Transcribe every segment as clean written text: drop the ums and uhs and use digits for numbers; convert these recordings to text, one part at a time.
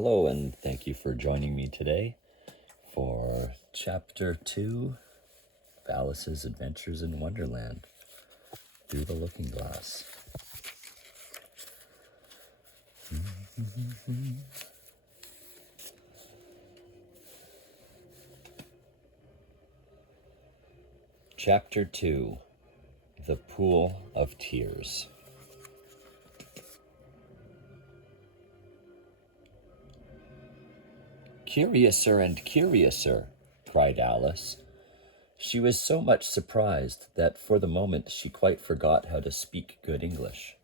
Hello, and thank you for joining me today for Chapter 2 of Alice's Adventures in Wonderland, Through the Looking Glass. Chapter 2, The Pool of Tears. "Curiouser and curiouser," cried Alice. She was so much surprised that for the moment she quite forgot how to speak good English.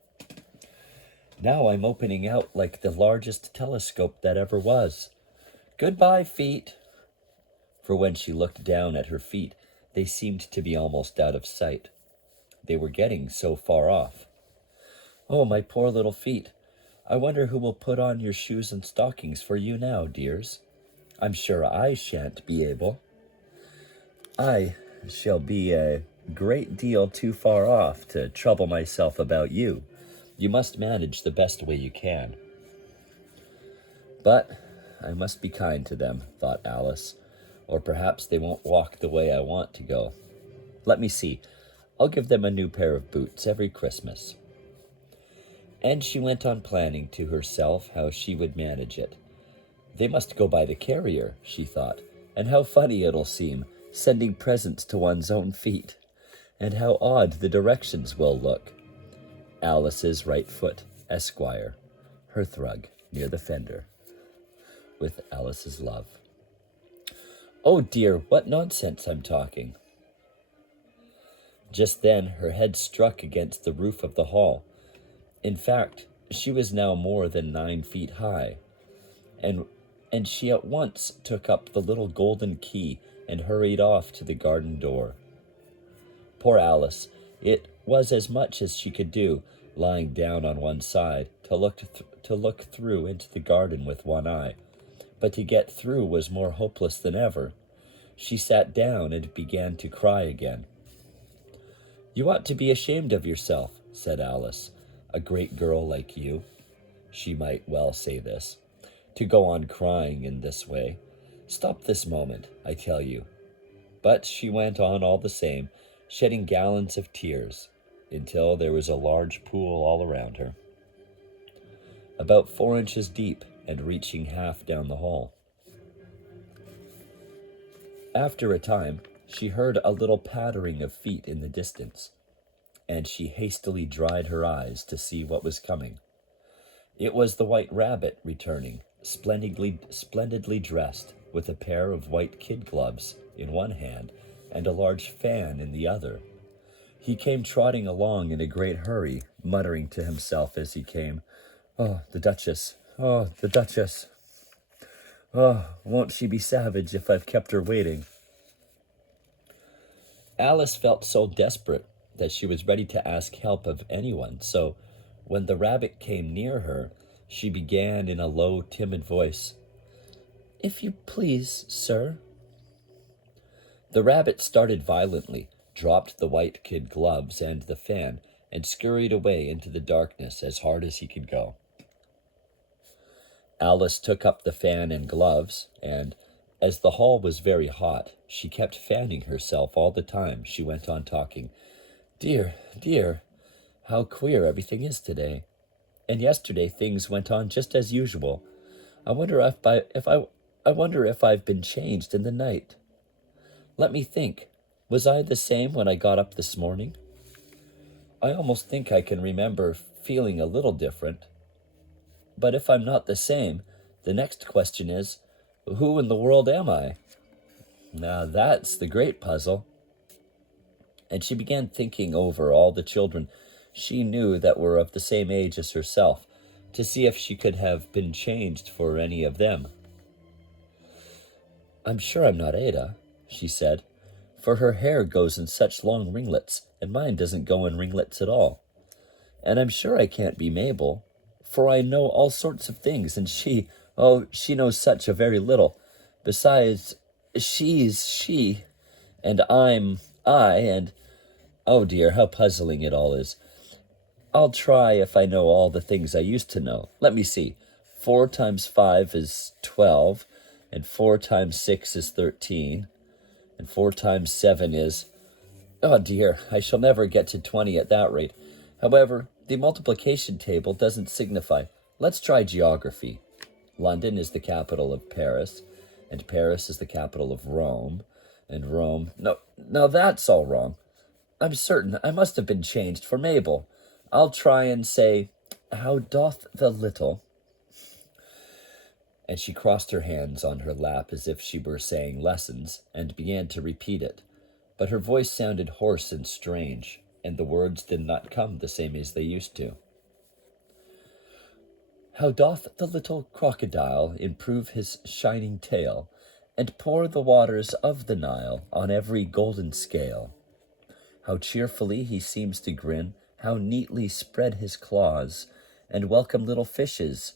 "Now I'm opening out like the largest telescope that ever was. Goodbye, feet." For when she looked down at her feet, they seemed to be almost out of sight. They were getting so far off. "Oh, my poor little feet. I wonder who will put on your shoes and stockings for you now, dears. I'm sure I shan't be able. I shall be a great deal too far off to trouble myself about you. You must manage the best way you can." "But I must be kind to them," thought Alice, "or perhaps they won't walk the way I want to go. Let me see. I'll give them a new pair of boots every Christmas." And she went on planning to herself how she would manage it. They must go by the carrier, she thought, and how funny it'll seem, sending presents to one's own feet, and how odd the directions will look. Alice's right foot, Esquire, hearthrug near the fender. With Alice's love. Oh dear, what nonsense I'm talking. Just then her head struck against the roof of the hall. In fact, she was now more than 9 feet high, and she at once took up the little golden key and hurried off to the garden door. Poor Alice, it was as much as she could do, lying down on one side, to look through into the garden with one eye, but to get through was more hopeless than ever. She sat down and began to cry again. "You ought to be ashamed of yourself," said Alice. "A great girl like you," she might well say this, "to go on crying in this way. Stop this moment, I tell you." But she went on all the same, shedding gallons of tears, until there was a large pool all around her, about 4 inches deep and reaching half down the hall. After a time, she heard a little pattering of feet in the distance, and she hastily dried her eyes to see what was coming. It was the White Rabbit returning, splendidly dressed, with a pair of white kid gloves in one hand and a large fan in the other. He came trotting along in a great hurry, muttering to himself as he came, "Oh, the Duchess! Oh, the Duchess! Oh, won't she be savage if I've kept her waiting?" Alice felt so desperate that she was ready to ask help of anyone, so when the rabbit came near her, she began in a low, timid voice, "If you please, sir." The rabbit started violently, dropped the white kid gloves and the fan, and scurried away into the darkness as hard as he could go. Alice took up the fan and gloves, and, as the hall was very hot, she kept fanning herself all the time she went on talking. "Dear, dear, how queer everything is today. And yesterday things went on just as usual. I wonder if I've been changed in the night. Let me think. Was I the same when I got up this morning? I almost think I can remember feeling a little different. But if I'm not the same, the next question is, who in the world am I? Now that's the great puzzle." And she began thinking over all the children she knew that were of the same age as herself, to see if she could have been changed for any of them. "I'm sure I'm not Ada," she said, "for her hair goes in such long ringlets, and mine doesn't go in ringlets at all. And I'm sure I can't be Mabel, for I know all sorts of things, and she knows such a very little. Besides, she's she, and I'm I, and oh dear, how puzzling it all is. I'll try if I know all the things I used to know. Let me see. 4 times 5 is 12, and 4 times 6 is 13, and 4 times 7 is... Oh dear, I shall never get to 20 at that rate. However, the multiplication table doesn't signify. Let's try geography. London is the capital of Paris, and Paris is the capital of Rome, and Rome... No, that's all wrong. I'm certain I must have been changed for Mabel. I'll try and say, how doth the little... And she crossed her hands on her lap as if she were saying lessons, and began to repeat it. But her voice sounded hoarse and strange, and the words did not come the same as they used to. How doth the little crocodile improve his shining tail, and pour the waters of the Nile on every golden scale? How cheerfully he seems to grin, how neatly spread his claws, and welcome little fishes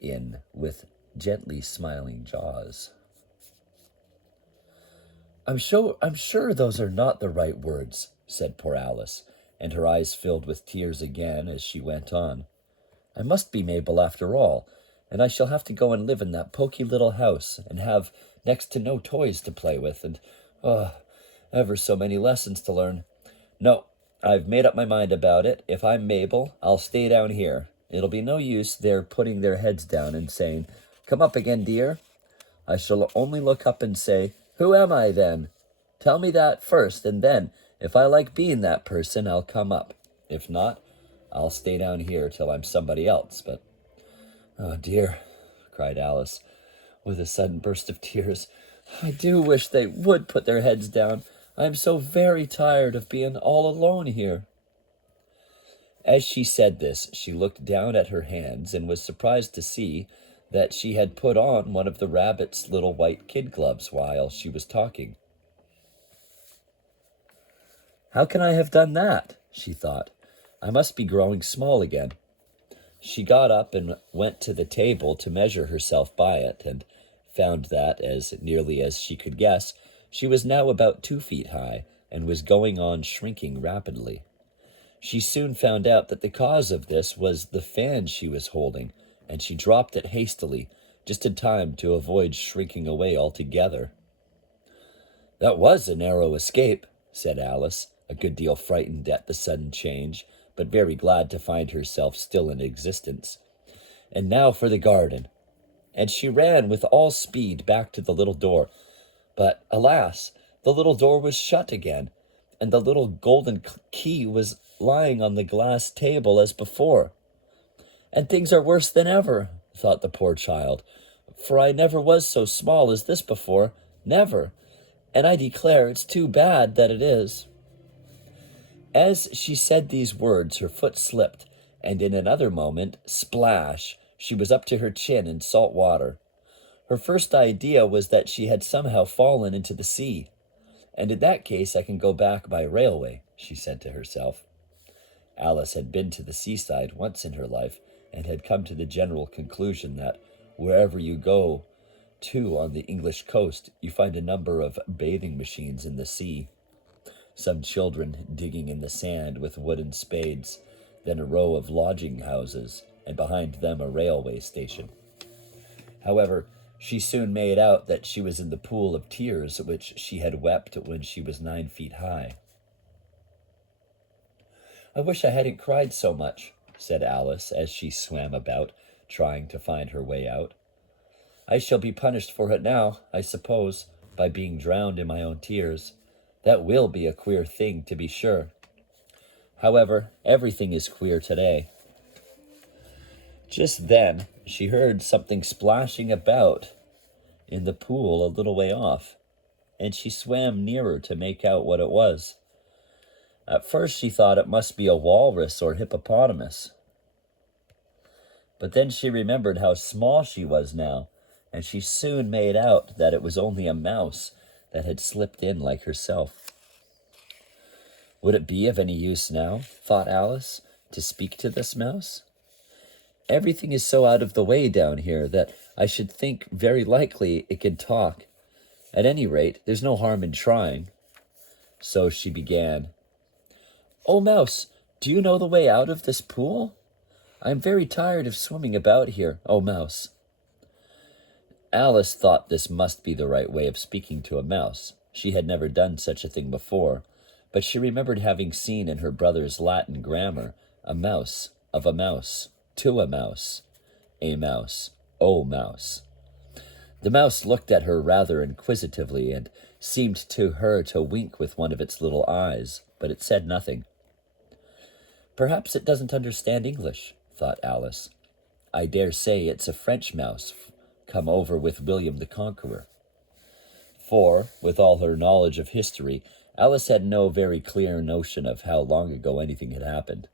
in with gently smiling jaws. I'm sure those are not the right words, said poor Alice, and her eyes filled with tears again as she went on. I must be Mabel after all, and I shall have to go and live in that poky little house, and have next to no toys to play with, and, ever so many lessons to learn. No, I've made up my mind about it. If I'm Mabel, I'll stay down here. It'll be no use their putting their heads down and saying, Come up again, dear. I shall only look up and say, Who am I, then? Tell me that first, and then, if I like being that person, I'll come up. If not, I'll stay down here till I'm somebody else, but... Oh, dear, cried Alice, with a sudden burst of tears. I do wish they would put their heads down. I'm so very tired of being all alone here. As she said this, she looked down at her hands and was surprised to see that she had put on one of the rabbit's little white kid gloves while she was talking. How can I have done that? She thought. I must be growing small again. She got up and went to the table to measure herself by it, and found that, as nearly as she could guess, she was now about 2 feet high, and was going on shrinking rapidly. She soon found out that the cause of this was the fan she was holding, and she dropped it hastily, just in time to avoid shrinking away altogether. That was a narrow escape, said Alice, a good deal frightened at the sudden change, but very glad to find herself still in existence. And now for the garden. And she ran with all speed back to the little door. But, alas, the little door was shut again, and the little golden key was lying on the glass table as before. And things are worse than ever, thought the poor child, for I never was so small as this before, never, and I declare it's too bad that it is. As she said these words, her foot slipped, and in another moment, splash, she was up to her chin in salt water. Her first idea was that she had somehow fallen into the sea, and in that case I can go back by railway, she said to herself. Alice had been to the seaside once in her life, and had come to the general conclusion that wherever you go to on the English coast, you find a number of bathing machines in the sea. Some children digging in the sand with wooden spades, then a row of lodging houses, and behind them a railway station. However, she soon made out that she was in the pool of tears which she had wept when she was 9 feet high. I wish I hadn't cried so much, said Alice as she swam about, trying to find her way out. I shall be punished for it now, I suppose, by being drowned in my own tears. That will be a queer thing, to be sure. However, everything is queer today. Just then, she heard something splashing about in the pool a little way off, and she swam nearer to make out what it was. At first she thought it must be a walrus or hippopotamus. But then she remembered how small she was now, and she soon made out that it was only a mouse that had slipped in like herself. Would it be of any use now, thought Alice, to speak to this mouse? Everything is so out of the way down here that I should think very likely it can talk. At any rate, there's no harm in trying. So she began. Oh, Mouse, do you know the way out of this pool? I am very tired of swimming about here, oh, Mouse. Alice thought this must be the right way of speaking to a mouse. She had never done such a thing before, but she remembered having seen in her brother's Latin grammar a mouse, of a mouse, to a mouse, o mouse. The mouse looked at her rather inquisitively and seemed to her to wink with one of its little eyes, but it said nothing. Perhaps it doesn't understand English, thought Alice. I dare say it's a French mouse come over with William the Conqueror. For, with all her knowledge of history, Alice had no very clear notion of how long ago anything had happened.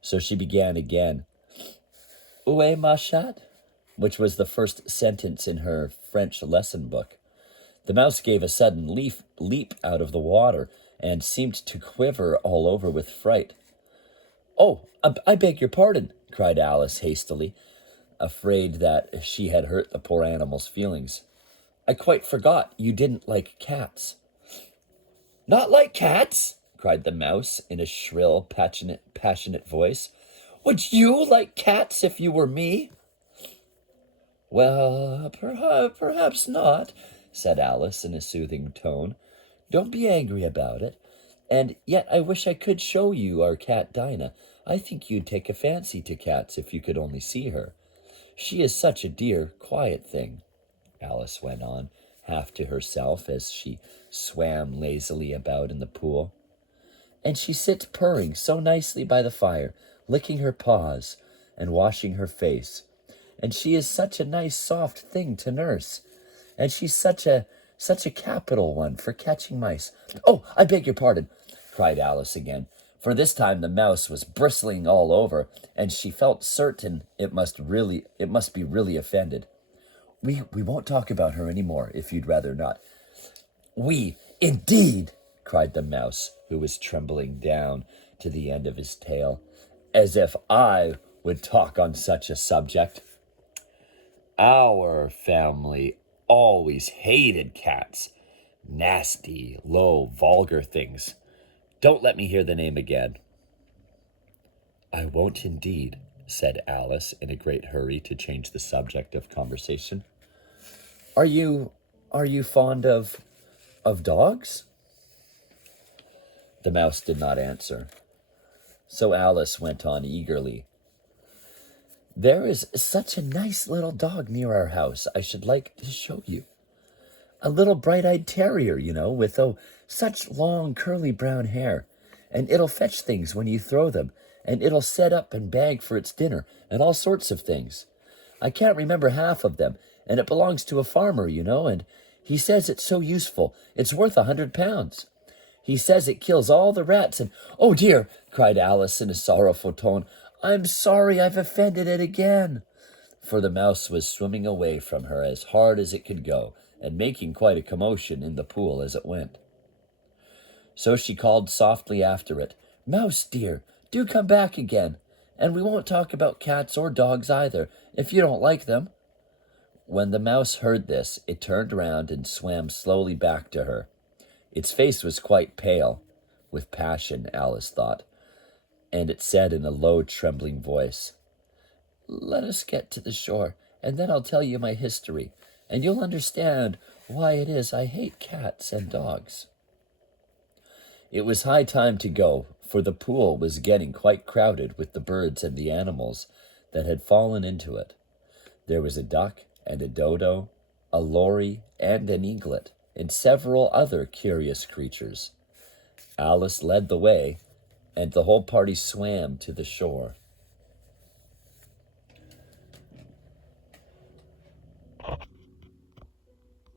So she began again, Où est ma chatte? Which was the first sentence in her French lesson book. The mouse gave a sudden leap out of the water and seemed to quiver all over with fright. Oh, I beg your pardon, cried Alice hastily, afraid that she had hurt the poor animal's feelings. I quite forgot you didn't like cats. Not like cats? Cried the mouse in a shrill, passionate voice. Would you like cats if you were me? Well, perhaps not, said Alice in a soothing tone. Don't be angry about it. And yet I wish I could show you our cat Dinah. I think you'd take a fancy to cats if you could only see her. She is such a dear, quiet thing, Alice went on, half to herself as she swam lazily about in the pool. And she sits purring so nicely by the fire, licking her paws and washing her face. And she is such a nice, soft thing to nurse. And she's such a capital one for catching mice. Oh, I beg your pardon, cried Alice again, for this time the mouse was bristling all over, and she felt certain it must be really offended. We won't talk about her any more, if you'd rather not. We, indeed, cried the mouse, who was trembling down to the end of his tail, as if I would talk on such a subject. Our family always hated cats. Nasty, low, vulgar things. Don't let me hear the name again. I won't indeed, said Alice in a great hurry to change the subject of conversation. Are you fond of dogs? The mouse did not answer. So Alice went on eagerly. There is such a nice little dog near our house I should like to show you. A little bright-eyed terrier, with such long curly brown hair. And it'll fetch things when you throw them, and it'll set up and bag for its dinner, and all sorts of things. I can't remember half of them, and it belongs to a farmer, and he says it's so useful, it's worth £100. He says it kills all the rats, and, oh dear, cried Alice in a sorrowful tone, I'm sorry I've offended it again. For the mouse was swimming away from her as hard as it could go, and making quite a commotion in the pool as it went. So she called softly after it, Mouse, dear, do come back again, and we won't talk about cats or dogs either, if you don't like them. When the mouse heard this, it turned round and swam slowly back to her. Its face was quite pale, with passion, Alice thought, and it said in a low, trembling voice, Let us get to the shore, and then I'll tell you my history, and you'll understand why it is I hate cats and dogs. It was high time to go, for the pool was getting quite crowded with the birds and the animals that had fallen into it. There was a duck and a dodo, a lory and an eaglet, and several other curious creatures. Alice led the way, and the whole party swam to the shore.